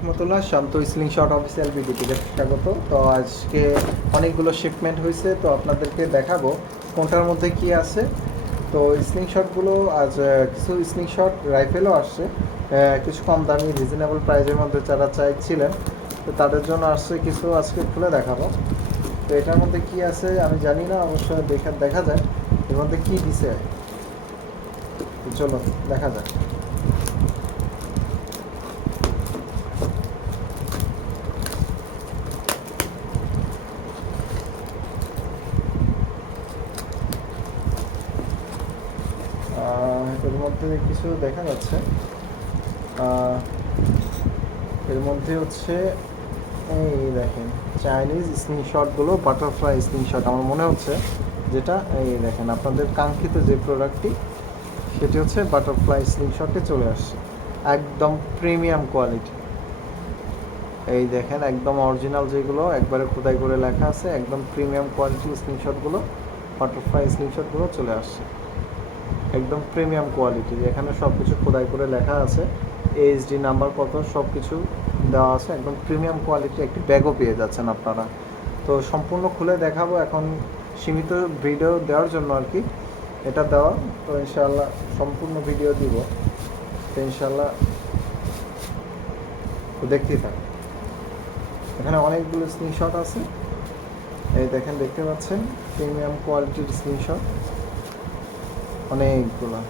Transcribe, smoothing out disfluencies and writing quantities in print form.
রহমতুল্লাহ। শান্ত slingshot official ভিডিওতে স্বাগত। তো আজকে অনেকগুলো শিপমেন্ট হয়েছে, তো আপনাদেরকে দেখাবো কোনটার মধ্যে কি আছে। তো স্লিংশটগুলো আজ কিছু স্লিংশট রাইফেলও আসছে, কিছু কম দামি রিজনেবল প্রাইসের মধ্যে যারা চাইছিলেন, তো তাদের জন্য আসছে কিছু, আজকে খুলে দেখাবো। তো এটার মধ্যে কি আছে আমি জানি না, অবশ্য দেখা যায় এর মধ্যে কী দিছে। তো চলো দেখা যাক। এর মধ্যে কিছু দেখা যাচ্ছে। এর মধ্যে হচ্ছে এই দেখেন চাইনিজ স্ক্রিনশটগুলো, বাটারফ্লাই স্ক্রিনশট আমার মনে হচ্ছে, যেটা এই দেখেন আপনাদের কাঙ্ক্ষিত যে প্রোডাক্টটি সেটি হচ্ছে বাটারফ্লাই স্ক্রিনশটে চলে আসছে, একদম প্রিমিয়াম কোয়ালিটি। এই দেখেন একদম অরিজিনাল, যেগুলো একবারে খোদাই করে লেখা আছে, একদম প্রিমিয়াম কোয়ালিটির স্ক্রিনশটগুলো, বাটারফ্লাই স্ক্রিনশটগুলো চলে আসছে একদম প্রিমিয়াম কোয়ালিটি। এখানে সব কিছু খোদাই করে লেখা আছে, এইচডি নাম্বার কত সব কিছু দেওয়া আছে, একদম প্রিমিয়াম কোয়ালিটির একটি ব্যাগও পেয়ে যাচ্ছেন আপনারা। তো সম্পূর্ণ খুলে দেখাবো, এখন সীমিত ভিডিও দেওয়ার জন্য আর কি এটা দেওয়া। তো ইনশাআল্লাহ সম্পূর্ণ ভিডিও দিব, তো ইনশাআল্লাহ তো দেখতেই থাকুন। এখানে অনেকগুলো স্ক্রিনশট আছে, এই দেখেন দেখতে পাচ্ছেন প্রিমিয়াম কোয়ালিটির স্ক্রিনশট অনেকগুলো।